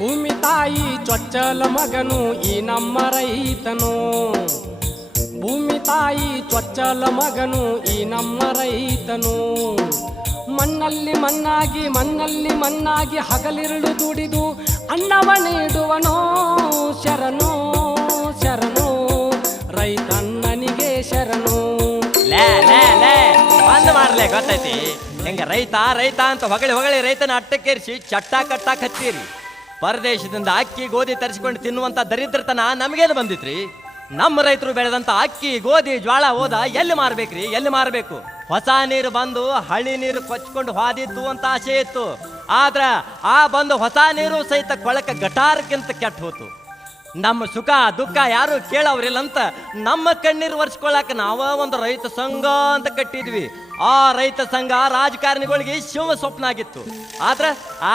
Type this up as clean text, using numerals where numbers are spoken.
ಭೂಮಿ ತಾಯಿ ಚೊಚ್ಚಲ ಮಗನು ಈ ನಮ್ಮ ರೈತನು. ಭೂಮಿ ತಾಯಿ ಚೊಚ್ಚಲ ಮಗನು ಈ ನಮ್ಮ ರೈತನು. ಮಣ್ಣಲ್ಲಿ ಮಣ್ಣಾಗಿ ಮಣ್ಣಲ್ಲಿ ಮಣ್ಣಾಗಿ ಹಗಲಿರುಳು ದುಡಿದು ಅನ್ನವ ನೀಡುವನೋ ಶರಣು ಶರಣು ರೈತಣ್ಣನಿಗೆ ಶರಣು. ಲೇ ಲೇ ಲೇ ಬಂದ್ ಮಾಡ್ಲೆ ಗೊತ್ತೈತಿ. ಹೆಂಗ ರೈತ ರೈತ ಅಂತ ಹೊಗಳಿ ಹೊಗಳಿ ರೈತನ ಅಟ್ಟಕ್ಕೇರಿಸಿ ಚಟ್ಟ ಕಟ್ಟಾಕ್ ಹತ್ತೀರಿ. ಪರದೇಶದಿಂದ ಅಕ್ಕಿ ಗೋಧಿ ತರಿಸಿಕೊಂಡು ತಿನ್ನುವಂತ ದರಿದ್ರತನ ನಮಗೇನು ಬಂದಿತ್ರಿ? ನಮ್ಮ ರೈತರು ಬೆಳೆದಂತ ಅಕ್ಕಿ ಗೋಧಿ ಜ್ವಾಳ ಹೋದ ಎಲ್ಲಿ ಮಾರ್ಬೇಕ್ರಿ? ಎಲ್ಲಿ ಮಾರಬೇಕು? ಹೊಸ ನೀರು ಬಂದು ಹಳ್ಳಿ ನೀರು ಕೊಚ್ಕೊಂಡು ಹಾದಿತ್ತು ಅಂತ ಆಸೆ ಇತ್ತು. ಆದ್ರ ಆ ಬಂದು ಹೊಸ ನೀರು ಸಹಿತ ಕೊಳಕ ಗಟಾರಕ್ಕಿಂತ ಕೆಟ್ಟ ಹೋತು. ನಮ್ಮ ಸುಖ ದುಃಖ ಯಾರು ಕೇಳವ್ರಿಲ್ಲಂತ ನಮ್ಮ ಕಣ್ಣೀರು ಒರೆಸ್ಕೊಳಕ ನಾವ ಒಂದು ರೈತ ಸಂಘ ಅಂತ ಕಟ್ಟಿದ್ವಿ. ಆ ರೈತ ಸಂಘ ರಾಜಕಾರಣಿಗಳಿಗೆ ಶಿವ ಸ್ವಪ್ನ ಆಗಿತ್ತು. ಆದ್ರ ಆ